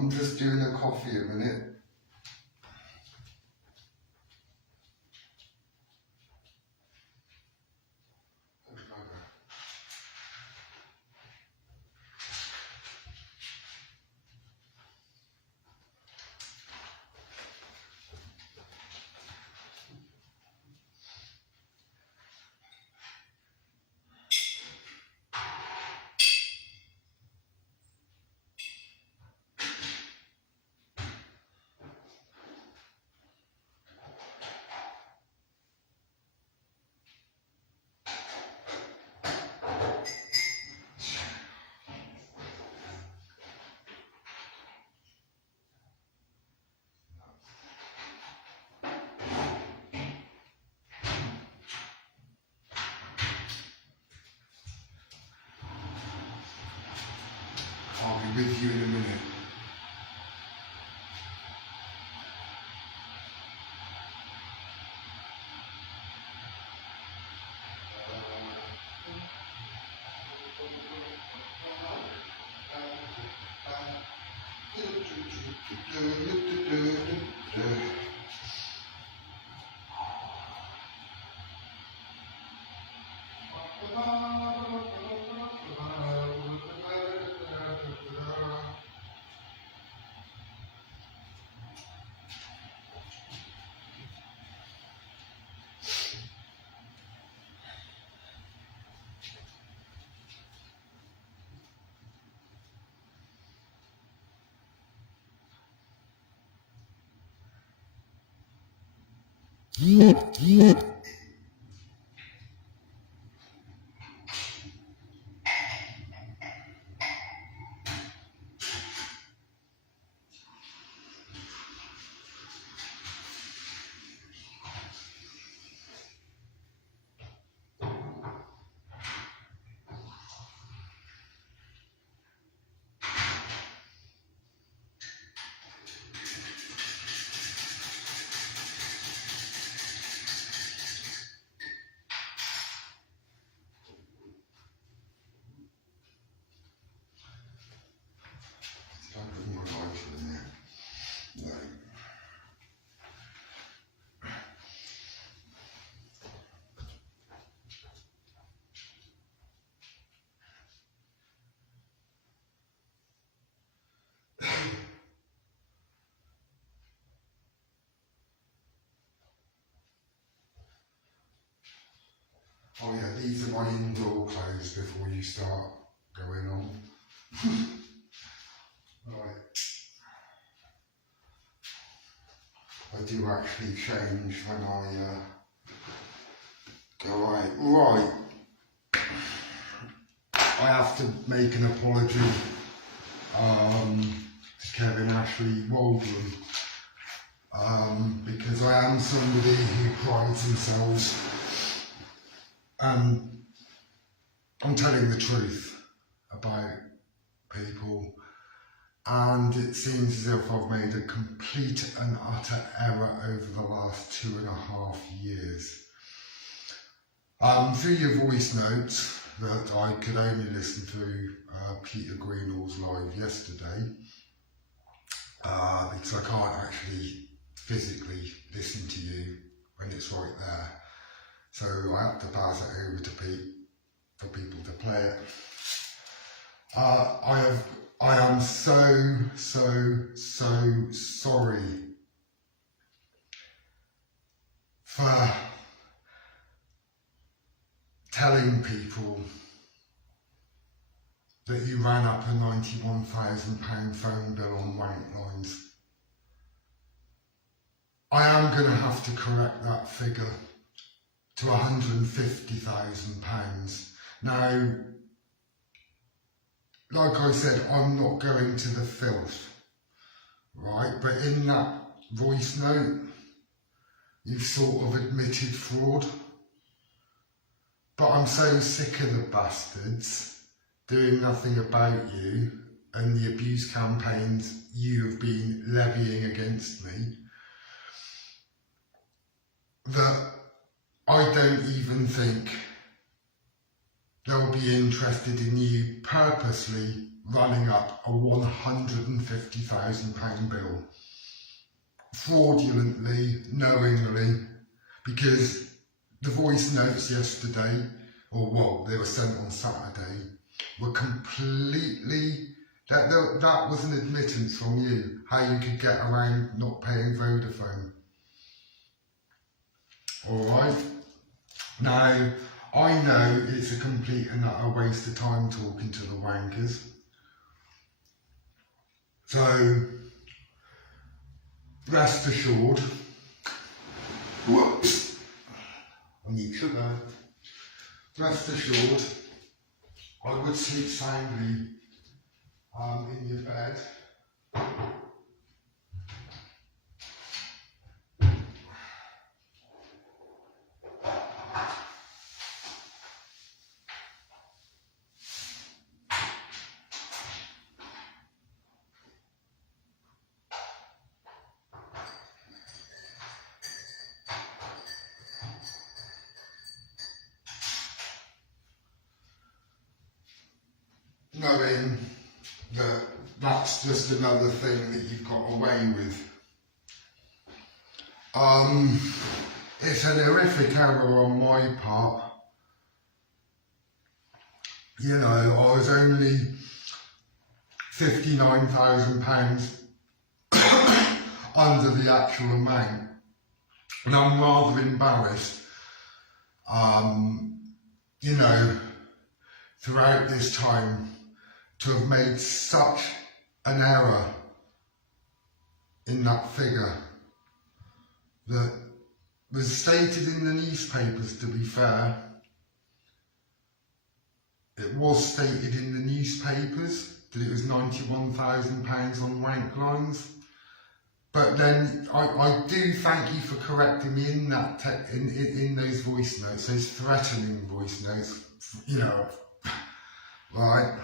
I'm just doing a coffee a minute. I'll be with you in a minute. Oh yeah, these are my indoor clothes before you start going on. Right. I do actually change when I go out. Right. I have to make an apology to Kevin Ashley Waldron because I am somebody who prides themselves. I'm telling the truth about people, and it seems as if I've made a complete and utter error over the last 2.5 years. Through your voice notes that I could only listen to Peter Greenall's live yesterday, because I can't actually physically listen to you when it's right there. So I have to pass it over to Pete for people to play it. I am so sorry for telling people that you ran up a £91,000 phone bill on wank lines. I am going to have to correct that figure to £150,000. Now, like I said, I'm not going to the filth, right? But in that voice note, you've sort of admitted fraud. But I'm so sick of the bastards doing nothing about you and the abuse campaigns you have been levying against me that I don't even think they'll be interested in you purposely running up a £150,000 bill. Fraudulently, knowingly, because the voice notes yesterday, or well, they were sent on Saturday, were completely, that was an admittance from you, how you could get around not paying Vodafone. Alright? Now, I know it's a complete and utter waste of time talking to the wankers. So, rest assured, whoops, I need sugar. Rest assured, I would sleep soundly in your bed. Knowing that that's just another thing that you've got away with. It's an horrific error on my part. You know, I was only £59,000 under the actual amount, and I'm rather embarrassed, you know, throughout this time, to have made such an error in that figure that was stated in the newspapers, to be fair. It was stated in the newspapers that it was £91,000 on wank lines. But then I do thank you for correcting me in that in those voice notes, those threatening voice notes, you know, right?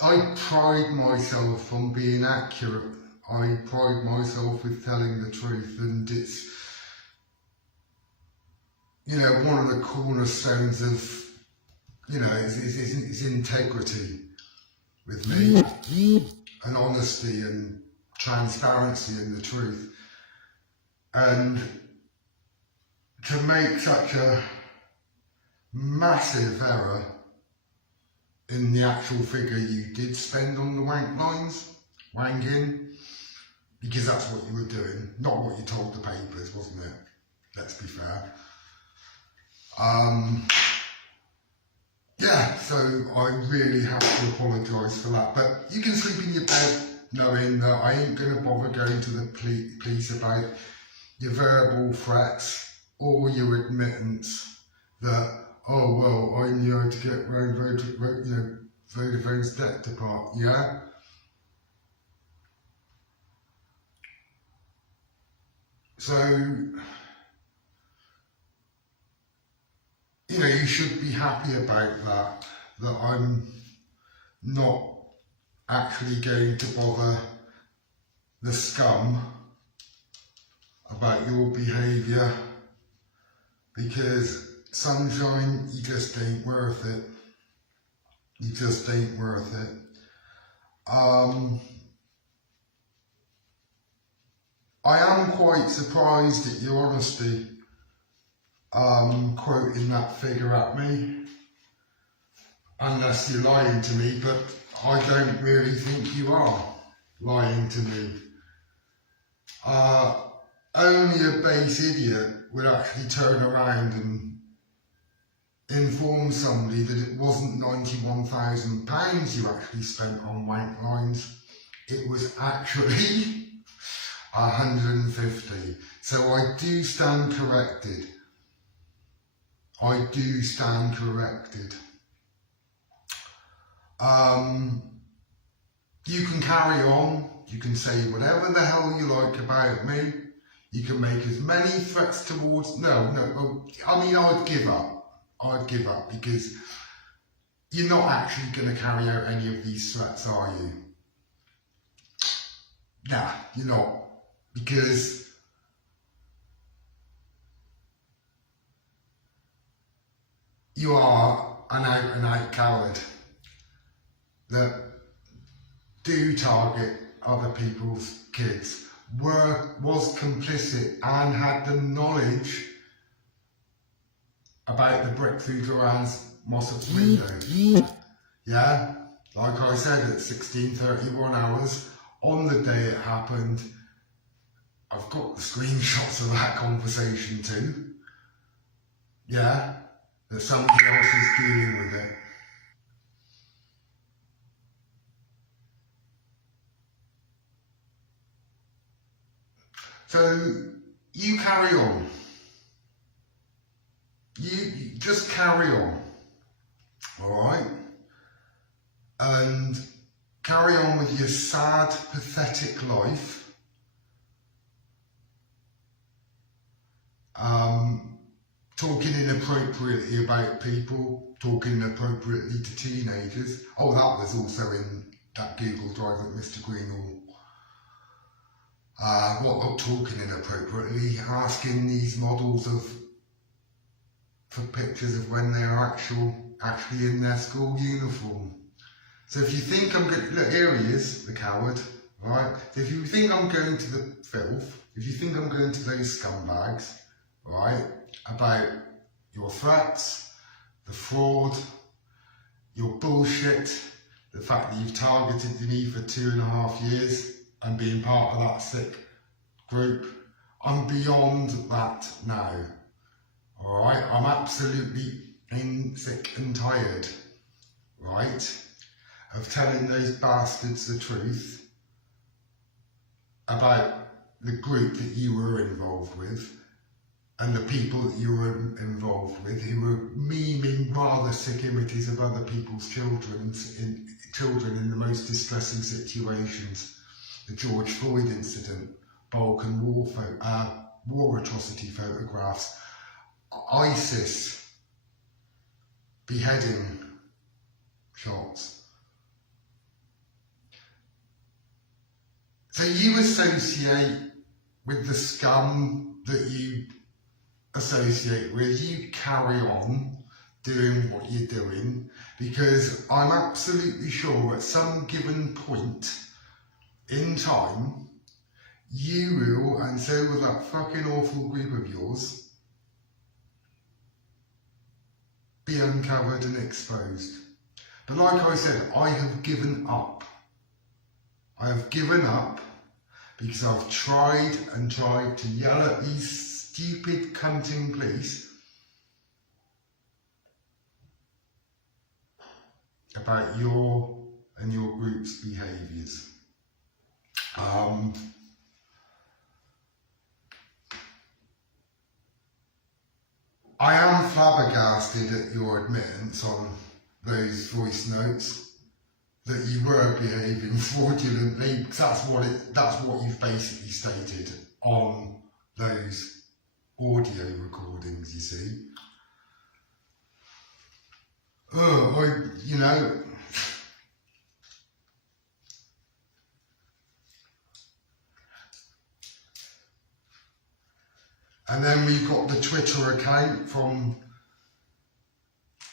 I pride myself on being accurate. I pride myself with telling the truth, and it's, you know, one of the cornerstones of, you know, is integrity with me, and honesty and transparency and the truth. And to make such a massive error in the actual figure you did spend on the wank lines, wanking, because that's what you were doing, not what you told the papers, wasn't it? Let's be fair. Yeah, so I really have to apologise for that, but you can sleep in your bed knowing that I ain't going to bother going to the police about your verbal threats or your admittance that, oh well, I knew how to get round Vodafone's debt depart, yeah? So, you know, you should be happy about that I'm not actually going to bother the scum about your behaviour, because sunshine, you just ain't worth it. You just ain't worth it. I am quite surprised at your honesty, quoting that figure at me, unless you're lying to me, but I don't really think you are lying to me. Only a base idiot would actually turn around and inform somebody that it wasn't £91,000 you actually spent on wank lines, it was actually 150. So I do stand corrected. I do stand corrected. You can carry on, you can say whatever the hell you like about me, you can make as many threats towards, I mean, I'd give up, because you're not actually going to carry out any of these threats, are you? Nah, you're not, because you are an out and out coward that do target other people's kids, was complicit and had the knowledge about the brick through Duran's Mossop's window. Yeah, like I said, at 16:31 hours on the day it happened, I've got the screenshots of that conversation too. Yeah, that somebody else is dealing with it. So you carry on. You just carry on, all right? And carry on with your sad, pathetic life. Talking inappropriately about people, talking inappropriately to teenagers. Oh, that was also in that Google Drive that Mr. Greenall. What talking inappropriately, asking these models for pictures of when they're actually in their school uniform. So if you think I'm going, look, here he is, the coward, right? So if you think I'm going to the filth, if you think I'm going to those scumbags, right, about your threats, the fraud, your bullshit, the fact that you've targeted me for 2.5 years and being part of that sick group, I'm beyond that now. Alright, I'm absolutely sick and tired, right, of telling those bastards the truth about the group that you were involved with and the people that you were involved with who were memeing rather sick images of other people's children in the most distressing situations. The George Floyd incident, Balkan war atrocity photographs, ISIS beheading shots. So you associate with the scum that you associate with, you carry on doing what you're doing, because I'm absolutely sure at some given point in time, you will, and so will that fucking awful group of yours, be uncovered and exposed. But like I said, I have given up. I have given up because I've tried and tried to yell at these stupid cunting police about your and your group's behaviours. I am flabbergasted at your admittance on those voice notes that you were behaving fraudulently, because that's what you've basically stated on those audio recordings, you see. And then we've got the Twitter account from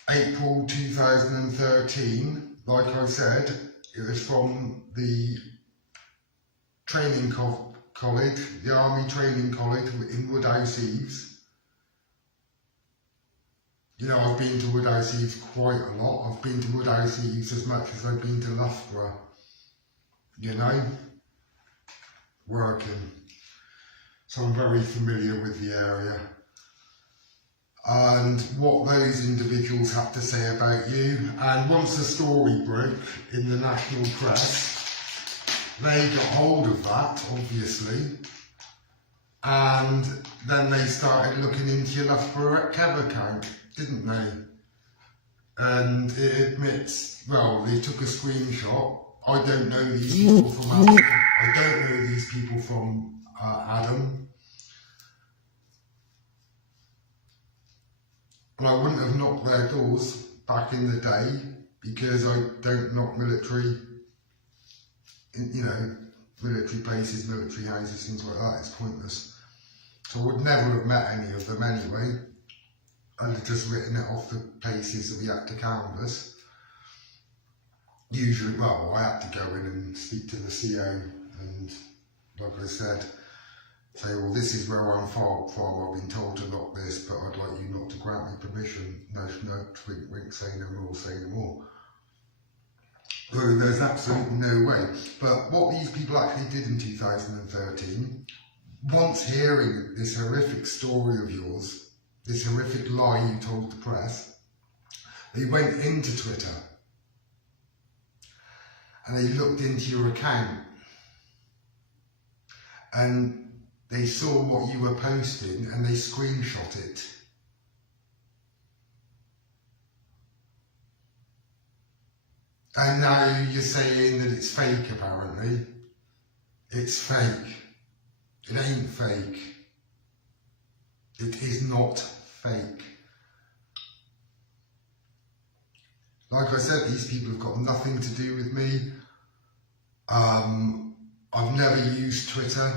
April 2013. Like I said, it was from the training college, the Army Training College in Woodhouse Eaves. You know, I've been to Woodhouse Eaves quite a lot. I've been to Woodhouse Eaves as much as I've been to Loughborough, you know, working. So I'm very familiar with the area. And what those individuals have to say about you. And once the story broke in the national press, they got hold of that, obviously. And then they started looking into your Loughborough Kev account, didn't they? And it admits, well, they took a screenshot. I don't know these people from Adam. I don't know these people from Adam. And I wouldn't have knocked their doors back in the day because I don't knock military, you know, military bases, military houses, things like that. It's pointless. So I would never have met any of them anyway. and just written it off the places that we had to canvass. Usually, well, I had to go in and speak to the CO and, like I said, say, well, this is where I'm from, I've been told to lock this, but I'd like you not to grant me permission. No, wink, wink, say no more, say no more. So there's absolutely no way. But what these people actually did in 2013, once hearing this horrific story of yours, this horrific lie you told the press, they went into Twitter and they looked into your account and they saw what you were posting and they screenshot it. And now you're saying that it's fake, apparently. It's fake. It ain't fake. It is not fake. Like I said, these people have got nothing to do with me. I've never used Twitter.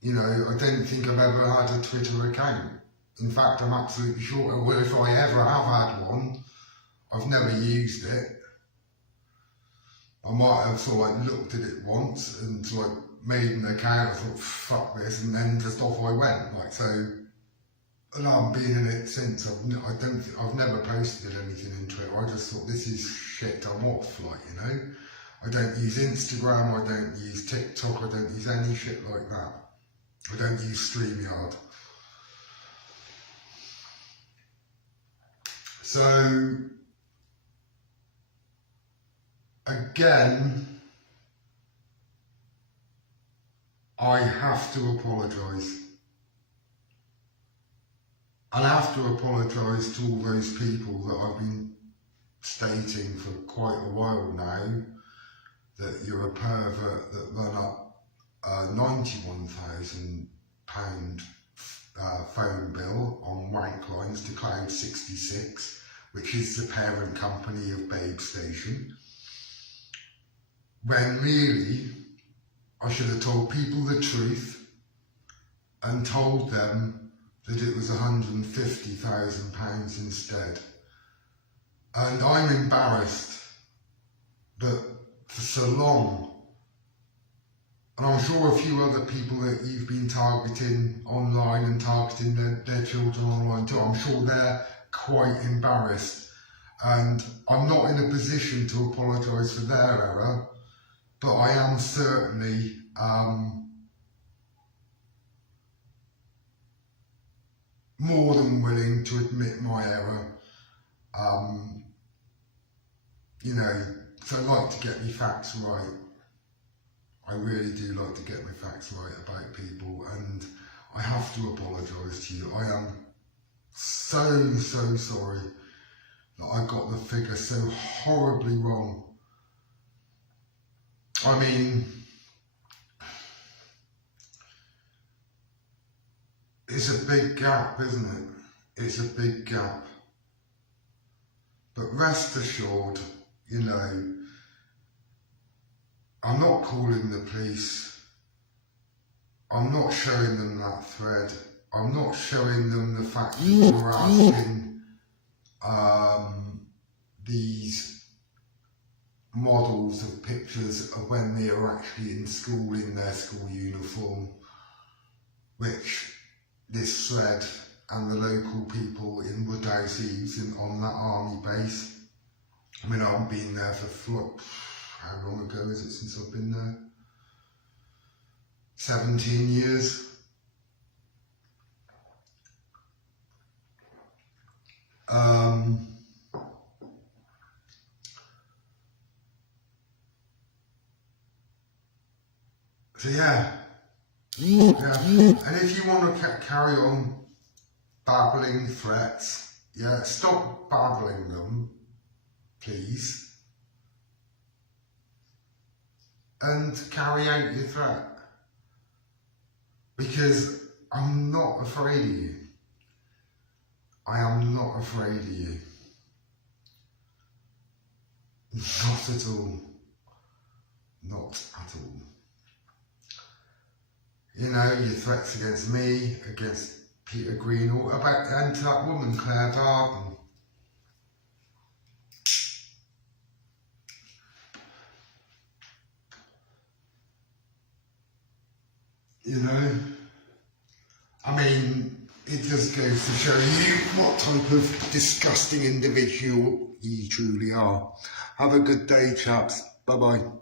You know, I don't think I've ever had a Twitter account. In fact, I'm absolutely sure, well, if I ever have had one, I've never used it. I might have sort of looked at it once and sort of made an account. I thought, fuck this, and then just off I went. Like, so, and I've been in it since. I've never posted anything in Twitter. I just thought, this is shit, I'm off, like, you know. I don't use Instagram, I don't use TikTok, I don't use any shit like that. I don't use StreamYard. So, again, I have to apologise. And I have to apologise to all those people that I've been stating for quite a while now that you're a pervert that run up a £91,000 phone bill on wank lines to Cloud 66, which is the parent company of Babe Station, when really I should have told people the truth and told them that it was £150,000 instead. And I'm embarrassed that for so long, and I'm sure a few other people that you've been targeting online and targeting their children online too, I'm sure they're quite embarrassed. And I'm not in a position to apologise for their error, but I am certainly more than willing to admit my error. You know, so I like to get my facts right. I really do like to get my facts right about people, and I have to apologise to you. I am so sorry that I got the figure so horribly wrong. I mean, it's a big gap, isn't it? It's a big gap. But rest assured, you know, I'm not calling the police. I'm not showing them that thread. I'm not showing them the fact that you're asking these models of pictures of when they are actually in school in their school uniform, which this thread and the local people in Woodhouse Eaves on that army base. I mean, I haven't been there for, how long ago is it since I've been there? 17 years. So yeah. And if you want to carry on babbling threats, yeah, stop babbling them, please, and carry out your threat, because I'm not afraid of you. I am not afraid of you. Not at all. Not at all. You know, your threats against me, against Peter Green, or about and to that woman Claire Darden. You know, I mean, it just goes to show you what type of disgusting individual you truly are. Have a good day, chaps. Bye bye.